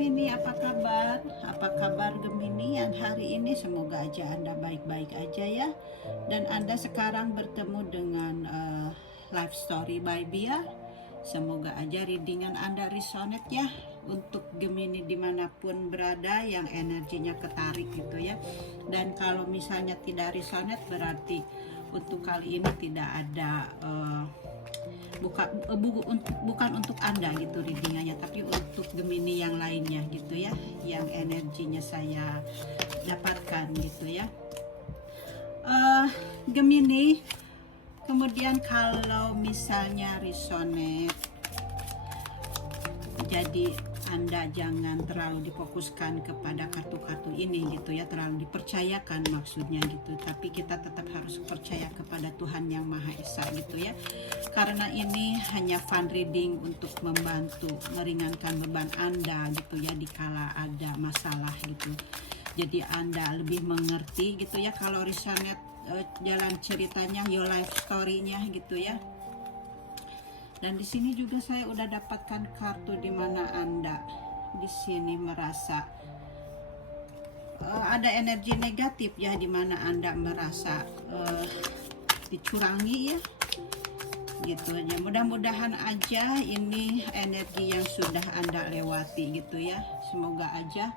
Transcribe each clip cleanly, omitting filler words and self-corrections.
Gemini, apa kabar? Apa kabar Gemini yang hari ini? Semoga aja Anda baik-baik aja ya. Dan Anda sekarang bertemu dengan life story by Bia. Semoga aja readingan Anda resonate ya. Untuk Gemini dimanapun berada yang energinya ketarik gitu ya. Dan kalau misalnya tidak resonate berarti untuk kali ini tidak ada bukan untuk Anda gitu readingannya, tapi untuk Gemini yang lainnya gitu ya, yang energinya saya dapatkan gitu ya. Gemini, kemudian kalau misalnya resonate, jadi Anda jangan terlalu difokuskan kepada kartu-kartu ini gitu ya, terlalu dipercayakan maksudnya gitu, tapi kita tetap harus percaya kepada Tuhan Yang Maha Esa gitu ya, karena ini hanya fun reading untuk membantu meringankan beban Anda gitu ya dikala ada masalah gitu. Jadi Anda lebih mengerti gitu ya kalau resonate jalan ceritanya, your life story-nya gitu ya. Dan di sini juga saya udah dapatkan kartu di mana Anda di sini merasa ada energi negatif ya, di mana Anda merasa dicurangi ya. Gitu aja. Mudah-mudahan aja ini energi yang sudah Anda lewati gitu ya. Semoga aja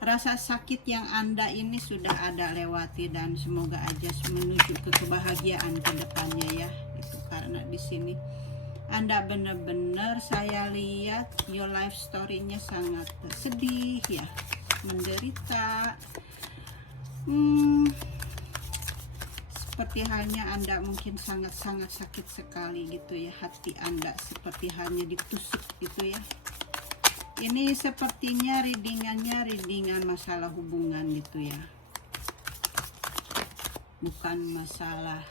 rasa sakit yang Anda ini sudah ada lewati dan semoga aja menuju ke kebahagiaan ke depannya ya. Itu karena di sini Anda benar-benar saya lihat your life story-nya sangat sedih ya, menderita. Seperti halnya Anda mungkin sangat-sangat sakit sekali gitu ya, hati Anda seperti halnya ditusuk gitu ya. Ini sepertinya readingan masalah hubungan gitu ya, bukan masalah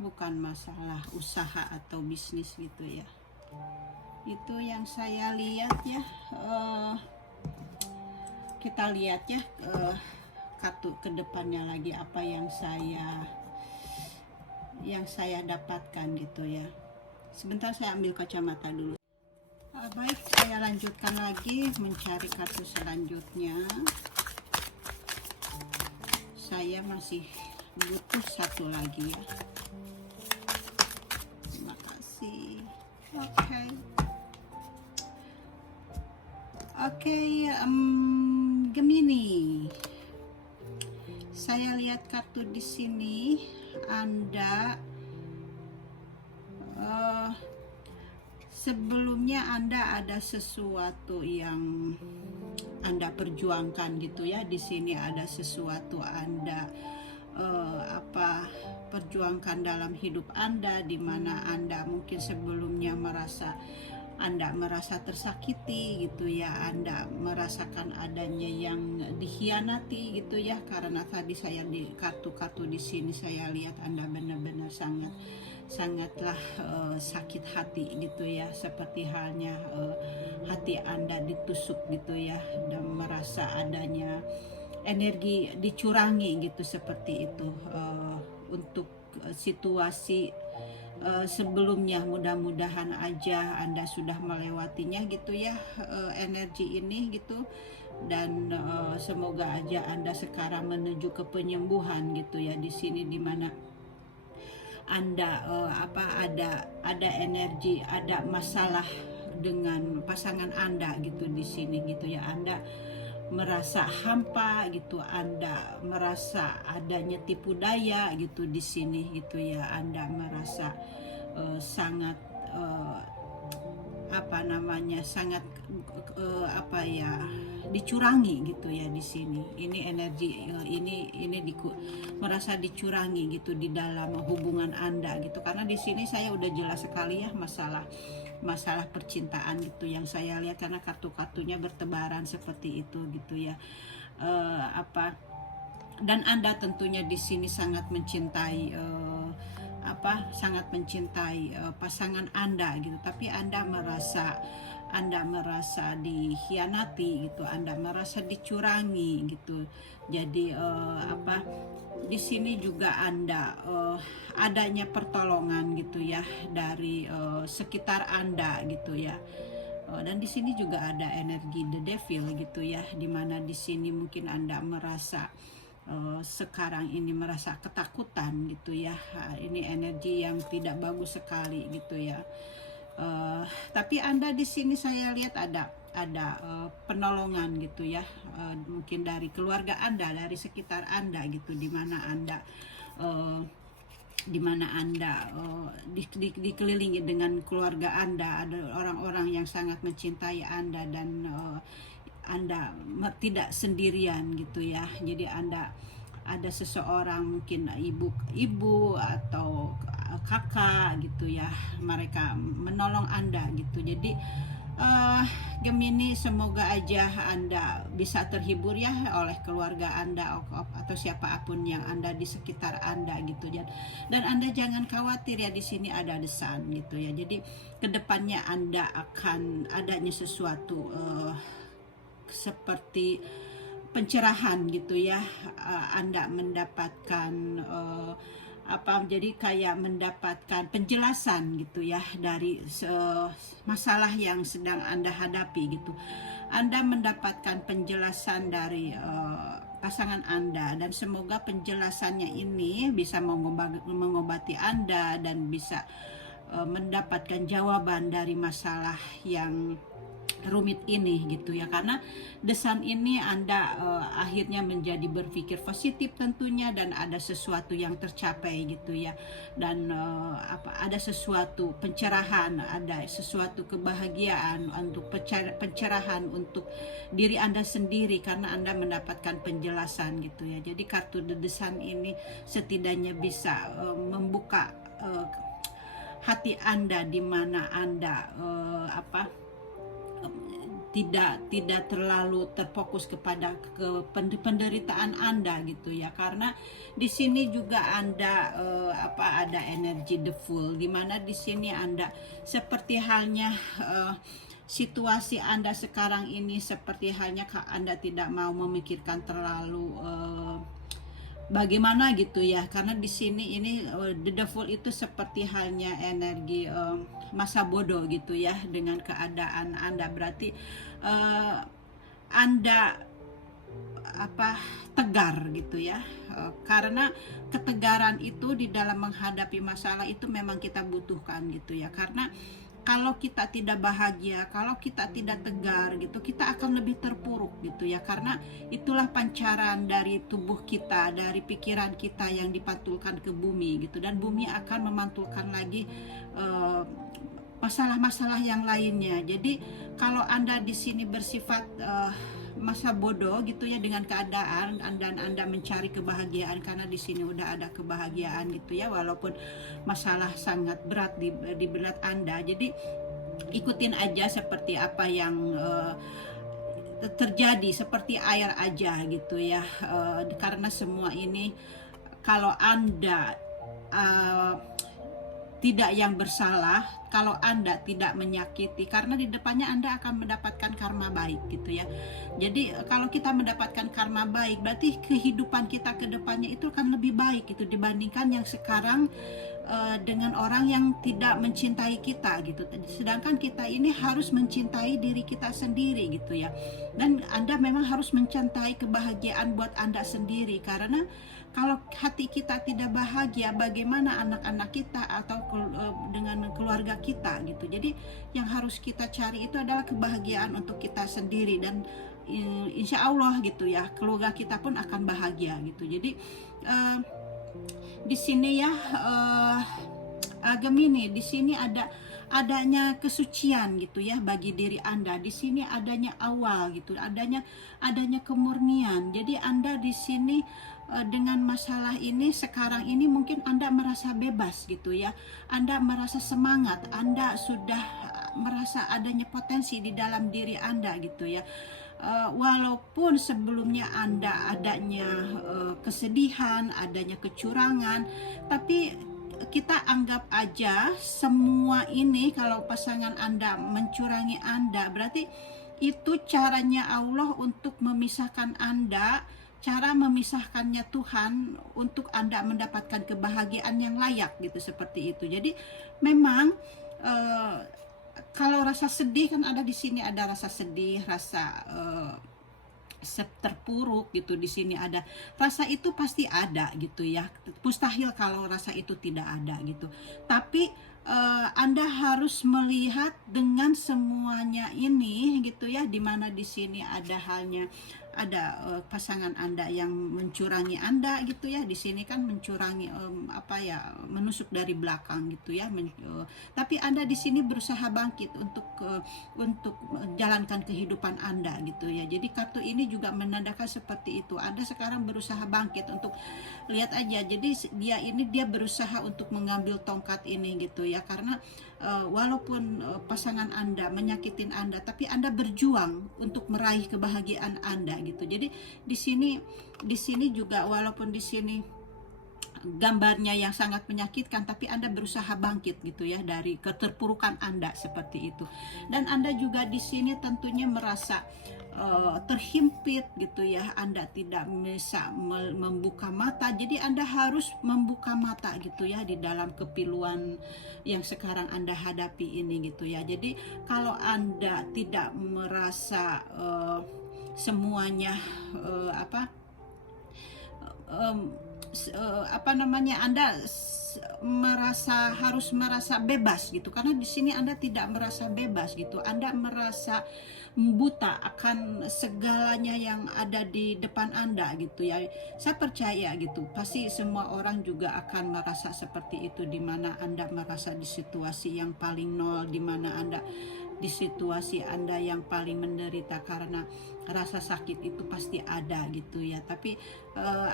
bukan masalah usaha atau bisnis gitu ya. Itu yang saya lihat ya. Kita lihat ya kartu kedepannya lagi apa yang saya dapatkan gitu ya. Sebentar saya ambil kacamata dulu. Baik, saya lanjutkan lagi mencari kartu selanjutnya. Saya masih butuh satu lagi ya. Terima kasih. Oke, Gemini. Saya lihat kartu di sini Anda sebelumnya Anda ada sesuatu yang Anda perjuangkan gitu ya. Di sini ada sesuatu Anda perjuangkan dalam hidup Anda, di mana Anda mungkin sebelumnya Anda merasa tersakiti gitu ya, Anda merasakan adanya yang dikhianati gitu ya, karena tadi saya di kartu-kartu di sini saya lihat Anda benar-benar sangatlah sakit hati gitu ya, seperti halnya hati Anda ditusuk gitu ya, dan merasa adanya energi dicurangi gitu, seperti itu untuk situasi sebelumnya. Mudah-mudahan aja Anda sudah melewatinya gitu ya, energi ini gitu, dan semoga aja Anda sekarang menuju ke penyembuhan gitu ya. Di sini dimana Anda ada energi, ada masalah dengan pasangan Anda gitu di sini gitu ya. Anda merasa hampa gitu, Anda merasa adanya tipu daya gitu di sini gitu ya. Anda merasa sangat dicurangi gitu ya di sini. Ini energi merasa dicurangi gitu di dalam hubungan Anda gitu, karena di sini saya udah jelas sekali ya masalah percintaan gitu yang saya lihat, karena kartu-kartunya bertebaran seperti itu gitu ya. Dan Anda tentunya di sini sangat mencintai pasangan Anda gitu, tapi Anda merasa dikhianati gitu, Anda merasa dicurangi gitu. Jadi di sini juga Anda adanya pertolongan gitu ya dari sekitar Anda gitu ya. Dan di sini juga ada energi the devil gitu ya, dimana di sini mungkin Anda merasa sekarang ini merasa ketakutan gitu ya. Ini energi yang tidak bagus sekali gitu ya. Tapi Anda di sini saya lihat ada penolongan gitu ya, mungkin dari keluarga Anda, dari sekitar Anda gitu, di mana Anda dikelilingi dengan keluarga Anda, ada orang-orang yang sangat mencintai Anda, dan Anda tidak sendirian gitu ya. Jadi Anda ada seseorang, mungkin ibu atau kakak gitu ya, mereka menolong Anda gitu. Jadi Gemini, semoga aja Anda bisa terhibur ya oleh keluarga Anda atau siapapun yang Anda di sekitar Anda gitu ya. Dan Anda jangan khawatir ya, di sini ada The Sun gitu ya. Jadi kedepannya Anda akan adanya sesuatu seperti pencerahan gitu ya. Anda mendapatkan jadi kayak mendapatkan penjelasan gitu ya dari masalah yang sedang Anda hadapi gitu. Anda mendapatkan penjelasan dari pasangan Anda, dan semoga penjelasannya ini bisa mengobati Anda dan bisa mendapatkan jawaban dari masalah yang rumit ini gitu ya. Karena desan ini Anda akhirnya menjadi berpikir positif tentunya, dan ada sesuatu yang tercapai gitu ya. Dan ada sesuatu pencerahan, ada sesuatu kebahagiaan, untuk pencerahan untuk diri Anda sendiri karena Anda mendapatkan penjelasan gitu ya. Jadi kartu The Sun ini setidaknya bisa membuka hati Anda, di mana Anda tidak terlalu terfokus kepada penderitaan Anda gitu ya. Karena di sini juga Anda ada energi the Fool, di mana di sini Anda seperti halnya situasi Anda sekarang ini, seperti halnya Anda tidak mau memikirkan terlalu bagaimana gitu ya. Karena di sini ini the devil itu seperti halnya energi masa bodoh gitu ya dengan keadaan Anda. Berarti Anda tegar gitu ya. Karena ketegaran itu di dalam menghadapi masalah itu memang kita butuhkan gitu ya. Karena kalau kita tidak bahagia, kalau kita tidak tegar gitu, kita akan lebih terpuruk gitu ya. Karena itulah pancaran dari tubuh kita, dari pikiran kita yang dipantulkan ke bumi gitu, dan bumi akan memantulkan lagi masalah-masalah yang lainnya. Jadi kalau Anda di sini bersifat masa bodoh gitu ya dengan keadaan, dan Anda mencari kebahagiaan, karena di sini udah ada kebahagiaan gitu ya, walaupun masalah sangat berat di berat Anda. Jadi ikutin aja seperti apa yang terjadi, seperti air aja gitu ya. Karena semua ini kalau Anda tidak yang bersalah, kalau Anda tidak menyakiti, karena di depannya Anda akan mendapatkan karma baik gitu ya. Jadi kalau kita mendapatkan karma baik, berarti kehidupan kita ke depannya itu akan lebih baik gitu dibandingkan yang sekarang dengan orang yang tidak mencintai kita gitu. Sedangkan kita ini harus mencintai diri kita sendiri gitu ya. Dan Anda memang harus mencintai kebahagiaan buat Anda sendiri, karena kalau hati kita tidak bahagia, bagaimana anak-anak kita atau dengan keluarga kita gitu. Jadi yang harus kita cari itu adalah kebahagiaan untuk kita sendiri, dan insya Allah gitu ya, keluarga kita pun akan bahagia gitu. Jadi di sini ya Gemini, di sini adanya kesucian gitu ya bagi diri Anda. Di sini adanya awal gitu, adanya kemurnian. Jadi Anda di sini dengan masalah ini sekarang ini mungkin Anda merasa bebas gitu ya. Anda merasa semangat, Anda sudah merasa adanya potensi di dalam diri Anda gitu ya. Walaupun sebelumnya Anda adanya kesedihan, adanya kecurangan, tapi kita anggap aja semua ini, kalau pasangan Anda mencurangi Anda, berarti itu caranya Allah untuk memisahkan Anda, cara memisahkannya Tuhan untuk Anda mendapatkan kebahagiaan yang layak gitu, seperti itu. Jadi memang kalau rasa sedih kan ada di sini, ada rasa sedih, rasa terpuruk gitu, di sini ada rasa, itu pasti ada gitu ya, mustahil kalau rasa itu tidak ada gitu. Tapi Anda harus melihat dengan semuanya ini gitu ya, dimana di sini ada halnya ada pasangan Anda yang mencurangi Anda gitu ya, di sini kan mencurangi apa ya, menusuk dari belakang gitu ya, tapi Anda di sini berusaha bangkit untuk menjalankan kehidupan Anda gitu ya. Jadi kartu ini juga menandakan seperti itu. Anda sekarang berusaha bangkit untuk, lihat aja, jadi dia berusaha untuk mengambil tongkat ini gitu ya, karena walaupun pasangan Anda menyakitin Anda, tapi Anda berjuang untuk meraih kebahagiaan Anda gitu. Jadi di sini juga, walaupun di sini gambarnya yang sangat menyakitkan, tapi Anda berusaha bangkit gitu ya dari keterpurukan Anda seperti itu. Dan Anda juga di sini tentunya merasa terhimpit gitu ya, Anda tidak bisa membuka mata, jadi Anda harus membuka mata gitu ya di dalam kepiluan yang sekarang Anda hadapi ini gitu ya. Jadi kalau Anda tidak merasa semuanya apa namanya, Anda harus merasa bebas gitu, karena di sini Anda tidak merasa bebas gitu. Anda merasa buta akan segalanya yang ada di depan Anda gitu ya. Saya percaya gitu, pasti semua orang juga akan merasa seperti itu, di mana Anda merasa di situasi yang paling nol, di mana Anda di situasi Anda yang paling menderita, karena rasa sakit itu pasti ada gitu ya. Tapi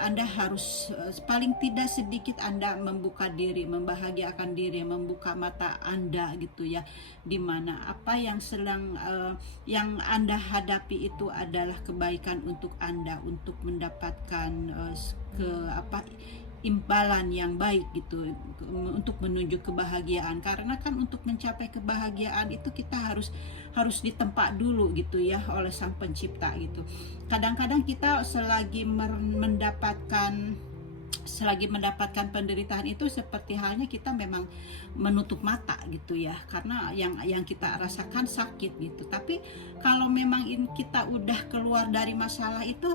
Anda harus paling tidak sedikit Anda membuka diri, membahagiakan diri, membuka mata Anda gitu ya, dimana apa yang sedang yang Anda hadapi itu adalah kebaikan untuk Anda, untuk mendapatkan imbalan yang baik gitu, untuk menuju kebahagiaan. Karena kan untuk mencapai kebahagiaan itu kita harus ditempa dulu gitu ya oleh Sang Pencipta gitu. Kadang-kadang kita selagi mendapatkan penderitaan itu, seperti halnya kita memang menutup mata gitu ya, karena yang kita rasakan sakit gitu. Tapi kalau memang kita udah keluar dari masalah itu,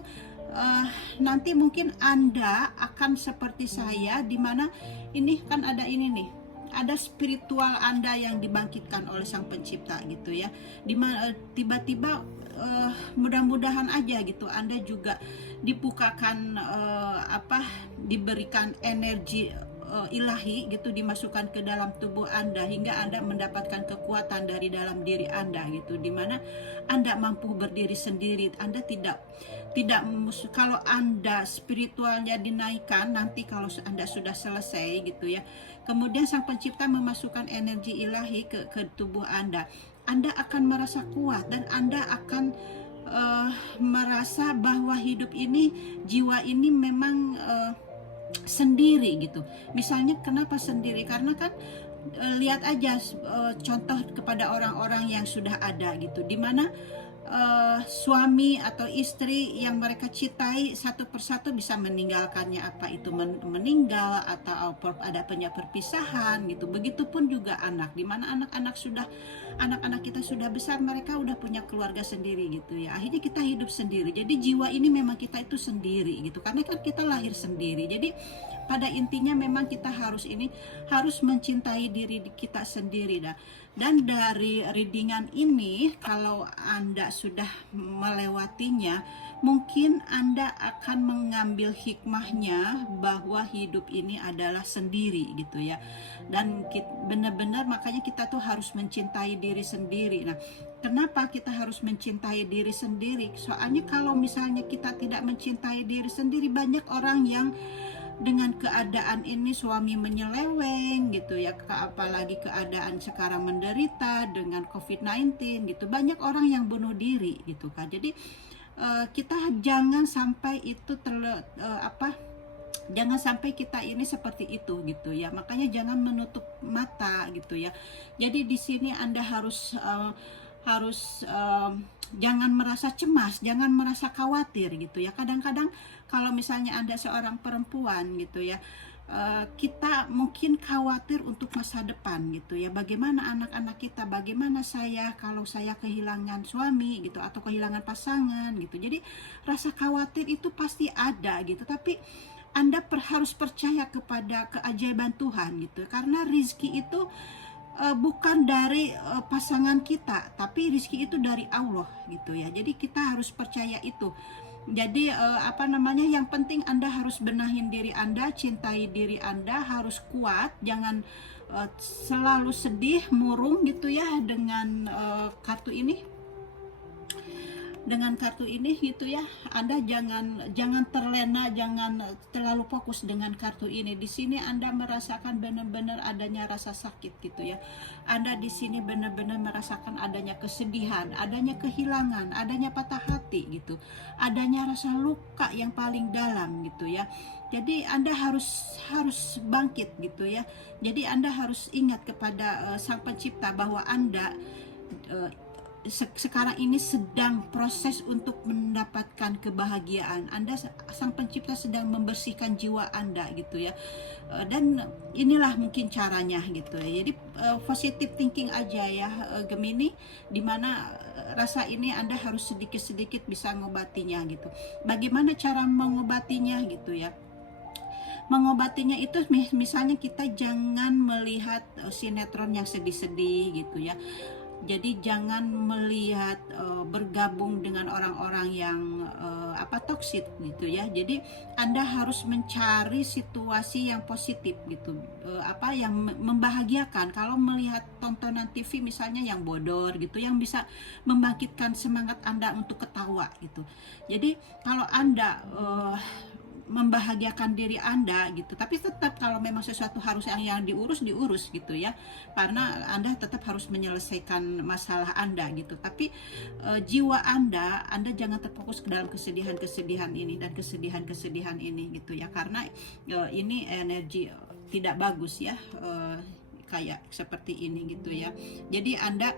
nanti mungkin Anda akan seperti saya, dimana ini kan ada ini nih, ada spiritual Anda yang dibangkitkan oleh Sang Pencipta gitu ya, dimana tiba-tiba mudah-mudahan aja gitu Anda juga dibukakan diberikan energi ilahi gitu, dimasukkan ke dalam tubuh Anda, hingga Anda mendapatkan kekuatan dari dalam diri Anda gitu, dimana Anda mampu berdiri sendiri. Anda tidak kalau Anda spiritualnya dinaikkan, nanti kalau Anda sudah selesai gitu ya, kemudian Sang Pencipta memasukkan energi ilahi ke tubuh Anda akan merasa kuat, dan Anda akan merasa bahwa hidup ini, jiwa ini memang sendiri gitu. Misalnya kenapa sendiri? Karena kan lihat aja contoh kepada orang-orang yang sudah ada gitu, dimana suami atau istri yang mereka cintai satu persatu bisa meninggalkannya, apa itu meninggal atau ada perpisahan gitu. Begitupun juga anak, dimana anak-anak kita sudah besar, mereka udah punya keluarga sendiri gitu ya, akhirnya kita hidup sendiri. Jadi jiwa ini memang kita itu sendiri gitu, karena kan kita lahir sendiri. Jadi pada intinya memang kita harus mencintai diri kita sendiri. Dan dari readingan ini, kalau Anda sudah melewatinya, mungkin Anda akan mengambil hikmahnya bahwa hidup ini adalah sendiri gitu ya. Dan benar-benar makanya kita tuh harus mencintai diri sendiri. Nah, kenapa kita harus mencintai diri sendiri? Soalnya kalau misalnya kita tidak mencintai diri sendiri, banyak orang yang dengan keadaan ini, suami menyeleweng gitu ya, apalagi keadaan sekarang menderita dengan COVID-19 gitu, banyak orang yang bunuh diri gitu kan. Jadi kita jangan sampai itu jangan sampai kita ini seperti itu gitu ya, makanya jangan menutup mata gitu ya. Jadi di sini Anda harus jangan merasa cemas, jangan merasa khawatir gitu ya. Kadang-kadang kalau misalnya Anda seorang perempuan gitu ya, kita mungkin khawatir untuk masa depan gitu ya, bagaimana anak-anak kita, bagaimana saya kalau saya kehilangan suami gitu atau kehilangan pasangan gitu. Jadi rasa khawatir itu pasti ada gitu, tapi Anda harus percaya kepada keajaiban Tuhan gitu, karena rizki itu bukan dari pasangan kita, tapi rizki itu dari Allah gitu ya. Jadi kita harus percaya itu. Jadi yang penting Anda harus benahin diri Anda, cintai diri Anda, harus kuat, jangan selalu sedih, murung gitu ya dengan kartu ini. Dengan kartu ini gitu ya, Anda jangan terlena, jangan terlalu fokus dengan kartu ini. Di sini Anda merasakan benar-benar adanya rasa sakit gitu ya. Anda di sini benar-benar merasakan adanya kesedihan, adanya kehilangan, adanya patah hati gitu. Adanya rasa luka yang paling dalam gitu ya. Jadi Anda harus bangkit gitu ya. Jadi Anda harus ingat kepada Sang Pencipta bahwa Anda sekarang ini sedang proses untuk mendapatkan kebahagiaan. Anda, Sang Pencipta sedang membersihkan jiwa Anda gitu ya. Dan inilah mungkin caranya gitu ya. Jadi positive thinking aja ya, Gemini, dimana rasa ini Anda harus sedikit-sedikit bisa ngobatinya gitu. Bagaimana cara mengobatinya gitu ya? Mengobatinya itu misalnya kita jangan melihat sinetron yang sedih-sedih gitu ya. Jadi jangan melihat bergabung dengan orang-orang yang toksik gitu ya. Jadi Anda harus mencari situasi yang positif gitu, yang membahagiakan. Kalau melihat tontonan TV misalnya yang bodor gitu, yang bisa membangkitkan semangat Anda untuk ketawa gitu. Jadi kalau Anda membahagiakan diri Anda gitu, tapi tetap kalau memang sesuatu harus yang diurus gitu ya, karena Anda tetap harus menyelesaikan masalah Anda gitu. Tapi jiwa Anda jangan terfokus ke dalam kesedihan ini dan kesedihan ini gitu ya, karena ini energi tidak bagus ya, kayak seperti ini gitu ya. Jadi Anda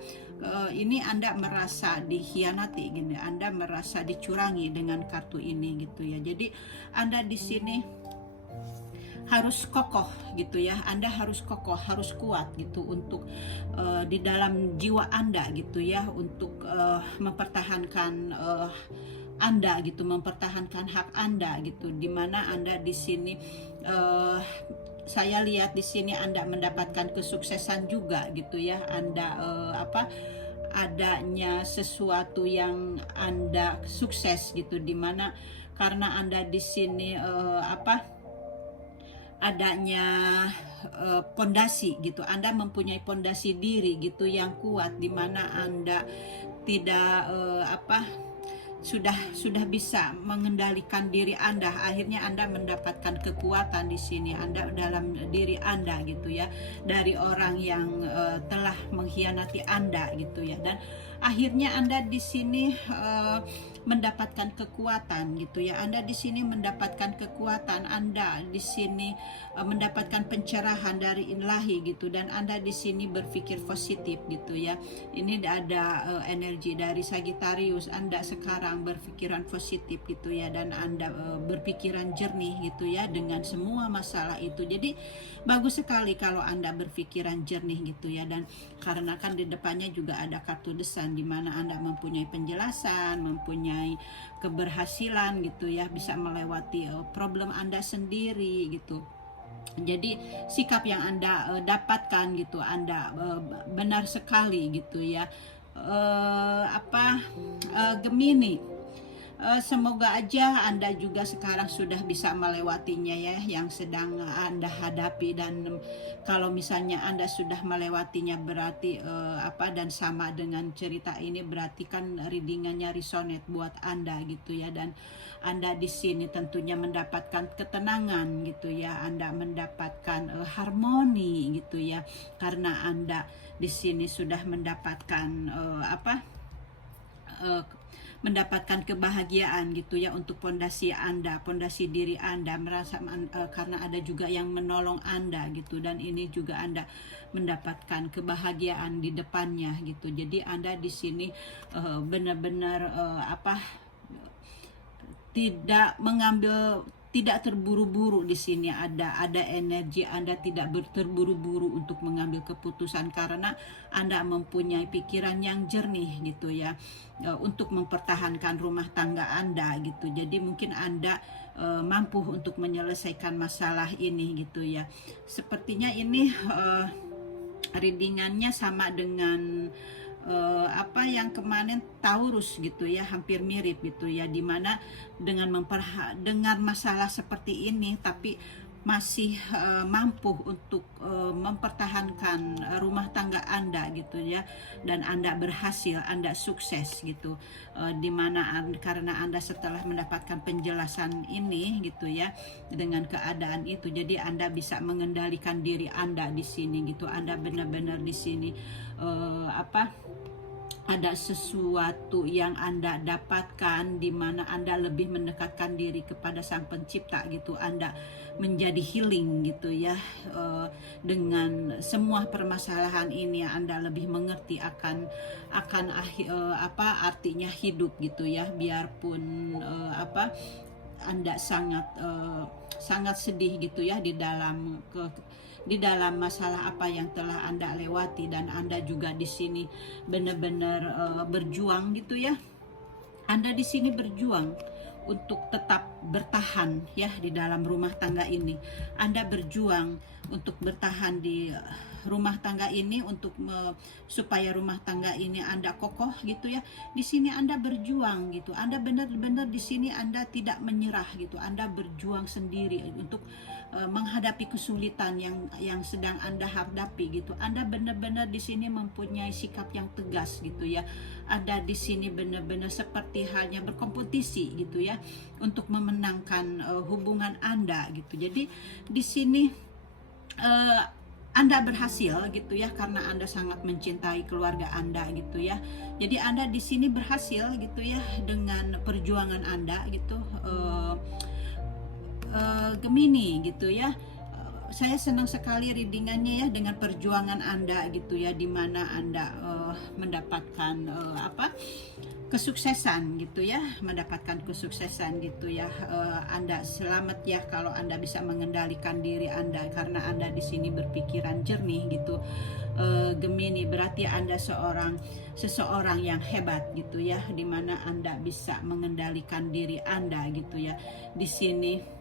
merasa dikhianati gini, Anda merasa dicurangi dengan kartu ini gitu ya. Jadi Anda di sini harus kokoh gitu ya. Anda harus kokoh, harus kuat gitu untuk di dalam jiwa Anda gitu ya, untuk mempertahankan Anda gitu, mempertahankan hak Anda gitu. Dimana Anda di sini saya lihat di sini Anda mendapatkan kesuksesan juga gitu ya. Anda adanya sesuatu yang Anda sukses gitu, dimana karena Anda di sini adanya pondasi gitu. Anda mempunyai pondasi diri gitu yang kuat, dimana Anda tidak sudah bisa mengendalikan diri Anda. Akhirnya Anda mendapatkan kekuatan di sini Anda dalam diri Anda gitu ya, dari orang yang telah mengkhianati Anda gitu ya. Dan akhirnya Anda di sini mendapatkan kekuatan gitu ya. Anda di sini mendapatkan kekuatan, Anda di sini mendapatkan pencerahan dari ilahi gitu, dan Anda di sini berpikir positif gitu ya. Ini ada energi dari Sagittarius. Anda sekarang berpikiran positif gitu ya, dan Anda berpikiran jernih gitu ya dengan semua masalah itu. Jadi bagus sekali kalau Anda berpikiran jernih gitu ya. Dan karena kan di depannya juga ada kartu desan, di mana Anda mempunyai penjelasan, mempunyai keberhasilan gitu ya, bisa melewati problem Anda sendiri gitu. Jadi sikap yang Anda dapatkan gitu, Anda benar sekali gitu ya. Gemini, semoga aja Anda juga sekarang sudah bisa melewatinya ya, yang sedang Anda hadapi. Dan kalau misalnya Anda sudah melewatinya berarti dan sama dengan cerita ini, berarti kan readingannya resonate buat Anda gitu ya. Dan Anda di sini tentunya mendapatkan ketenangan gitu ya, Anda mendapatkan harmoni gitu ya, karena Anda di sini sudah mendapatkan mendapatkan kebahagiaan gitu ya untuk pondasi Anda, pondasi diri Anda, merasa karena ada juga yang menolong Anda gitu, dan ini juga Anda mendapatkan kebahagiaan di depannya gitu. Jadi Anda di sini benar-benar tidak tidak terburu-buru di sini, ada energi Anda tidak terburu-buru untuk mengambil keputusan karena Anda mempunyai pikiran yang jernih gitu ya, untuk mempertahankan rumah tangga Anda gitu. Jadi mungkin Anda mampu untuk menyelesaikan masalah ini gitu ya. Sepertinya ini readingannya sama dengan apa yang kemarin Taurus gitu ya, hampir mirip gitu ya, dimana dengan masalah seperti ini tapi masih mampu untuk mempertahankan rumah tangga Anda gitu ya, dan Anda berhasil, Anda sukses gitu, dimana karena Anda setelah mendapatkan penjelasan ini gitu ya, dengan keadaan itu, jadi Anda bisa mengendalikan diri Anda di sini gitu. Anda benar-benar di sini ada sesuatu yang Anda dapatkan di mana Anda lebih mendekatkan diri kepada Sang Pencipta gitu. Anda menjadi healing gitu ya, dengan semua permasalahan ini Anda lebih mengerti akan artinya hidup gitu ya. Biarpun Anda sangat sedih gitu ya di dalam masalah apa yang telah Anda lewati, dan Anda juga di sini benar-benar berjuang gitu ya. Anda di sini berjuang untuk tetap bertahan ya di dalam rumah tangga ini. Anda berjuang untuk bertahan di rumah tangga ini, untuk supaya rumah tangga ini Anda kokoh gitu ya. Di sini Anda berjuang gitu. Anda benar-benar di sini Anda tidak menyerah gitu. Anda berjuang sendiri untuk menghadapi kesulitan yang sedang Anda hadapi gitu. Anda benar-benar di sini mempunyai sikap yang tegas gitu ya. Ada di sini benar-benar seperti halnya berkompetisi gitu ya, untuk memenangkan hubungan Anda gitu. Jadi di sini Anda berhasil gitu ya, karena Anda sangat mencintai keluarga Anda gitu ya. Jadi Anda di sini berhasil gitu ya dengan perjuangan Anda gitu, Gemini gitu ya. Saya senang sekali readingannya ya, dengan perjuangan Anda gitu ya, dimana Anda mendapatkan kesuksesan gitu ya, mendapatkan kesuksesan gitu ya. Anda selamat ya kalau Anda bisa mengendalikan diri Anda, karena Anda di sini berpikiran jernih gitu. Gemini, berarti Anda seseorang yang hebat gitu ya, dimana Anda bisa mengendalikan diri Anda gitu ya. Di sini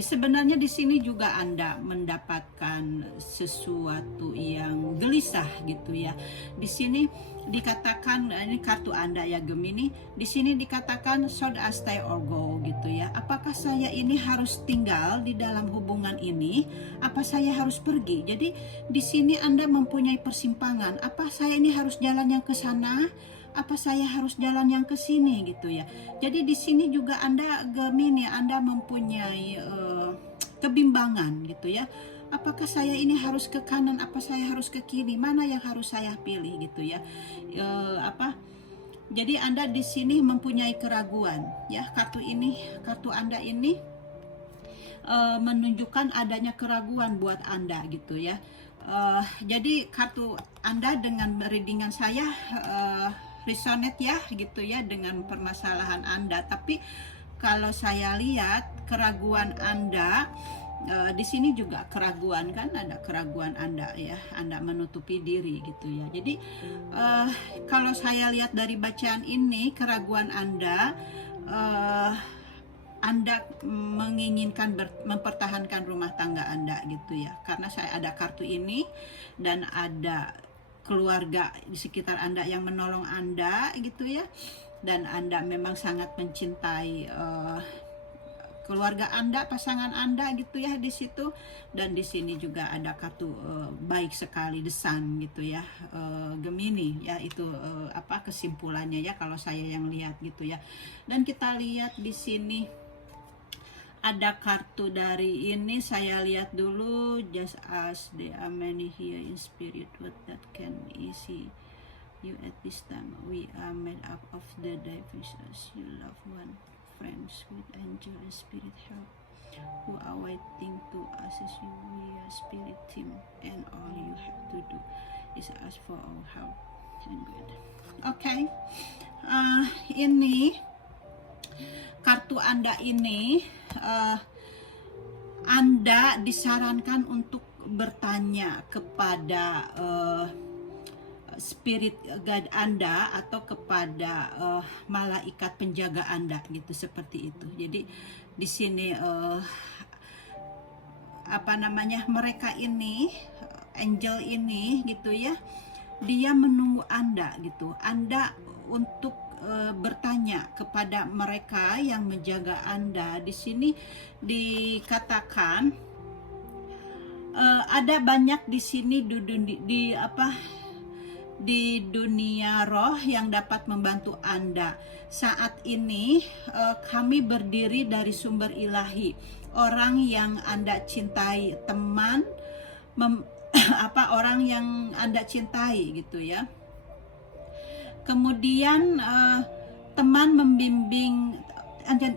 sebenarnya di sini juga Anda mendapatkan sesuatu yang gelisah gitu ya. Di sini dikatakan, ini kartu Anda ya Gemini, di sini dikatakan should I stay or go gitu ya. Apakah saya ini harus tinggal di dalam hubungan ini? Apa saya harus pergi? Jadi di sini Anda mempunyai persimpangan. Apa saya ini harus jalan yang ke sana? Apa saya harus jalan yang ke sini gitu ya. Jadi di sini juga Anda Gemini, Anda mempunyai kebimbangan gitu ya. Apakah saya ini harus ke kanan, apa saya harus ke kiri, mana yang harus saya pilih gitu ya. Jadi Anda di sini mempunyai keraguan ya. Kartu Anda ini menunjukkan adanya keraguan buat Anda gitu ya. Jadi kartu Anda dengan readingan saya resonate ya gitu ya dengan permasalahan Anda. Tapi kalau saya lihat keraguan Anda di sini juga keraguan, kan ada keraguan Anda ya, Anda menutupi diri gitu ya. Jadi kalau saya lihat dari bacaan ini, keraguan Anda menginginkan mempertahankan rumah tangga Anda gitu ya. Karena saya ada kartu ini dan ada keluarga di sekitar Anda yang menolong Anda gitu ya, dan Anda memang sangat mencintai keluarga Anda, pasangan Anda gitu ya di situ. Dan di sini juga ada kartu baik sekali, The Sun gitu ya, Gemini ya. Itu kesimpulannya ya kalau saya yang lihat gitu ya. Dan kita lihat di sini ada kartu dari ini, saya lihat dulu. Just as there are many here in spirit, what that can easy you at this time. We are made up of the divisions you love one, friends with angel and spirit help, who are waiting to assist you. We are spirit team, and all you have to do is ask for our help and good. Okay, ini kartu Anda ini, Anda disarankan untuk bertanya kepada spirit guide Anda atau kepada malaikat penjaga Anda gitu, seperti itu. Jadi di sini mereka ini, angel ini gitu ya, dia menunggu Anda gitu. Anda untuk bertanya kepada mereka yang menjaga Anda. Di sini dikatakan ada banyak di sini di dunia roh yang dapat membantu Anda. Saat ini kami berdiri dari sumber ilahi, orang yang Anda cintai, teman, orang yang Anda cintai gitu ya. Kemudian teman membimbing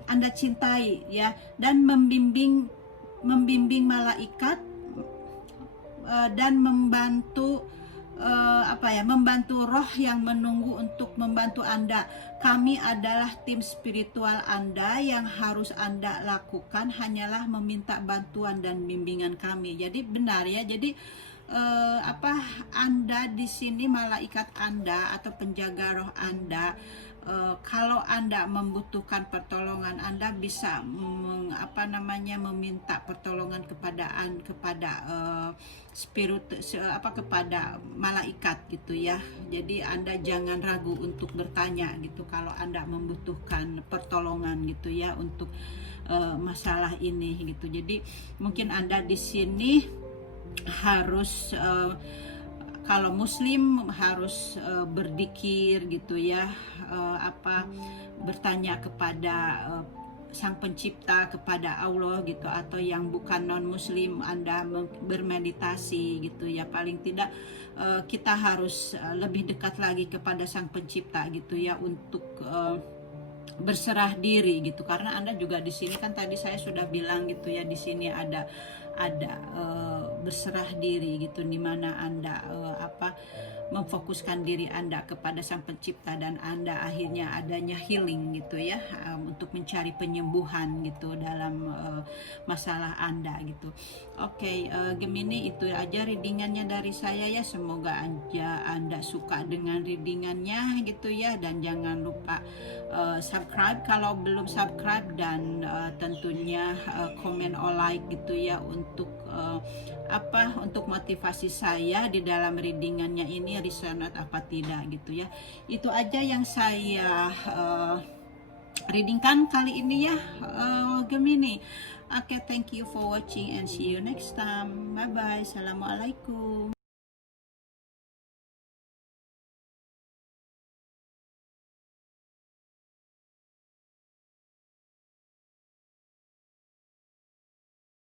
Anda cintai ya, dan membimbing malaikat dan membantu membantu roh yang menunggu untuk membantu Anda. Kami adalah tim spiritual Anda, yang harus Anda lakukan hanyalah meminta bantuan dan bimbingan kami. Jadi benar ya. Jadi Anda di sini, malaikat Anda atau penjaga roh Anda, kalau Anda membutuhkan pertolongan, Anda bisa meminta pertolongan kepada kepada malaikat gitu ya. Jadi Anda jangan ragu untuk bertanya gitu kalau Anda membutuhkan pertolongan gitu ya untuk masalah ini gitu. Jadi mungkin Anda di sini harus kalau muslim harus berzikir gitu ya, bertanya kepada sang pencipta, kepada Allah gitu. Atau yang bukan non muslim, Anda bermeditasi gitu ya. Paling tidak kita harus lebih dekat lagi kepada sang pencipta gitu ya, untuk berserah diri gitu. Karena Anda juga di sini kan tadi saya sudah bilang gitu ya, di sini ada berserah diri gitu, dimana Anda memfokuskan diri Anda kepada sang pencipta, dan Anda akhirnya adanya healing gitu ya, untuk mencari penyembuhan gitu dalam masalah Anda gitu. Oke, Gemini, itu aja readingannya dari saya ya. Semoga aja Anda suka dengan readingannya gitu ya, dan jangan lupa subscribe kalau belum subscribe, dan tentunya komen or like gitu ya, untuk untuk motivasi saya di dalam readingannya ini resonate apa tidak gitu ya. Itu aja yang saya readingkan kali ini ya, Gemini. Oke, thank you for watching and see you next time. Bye bye. Assalamualaikum.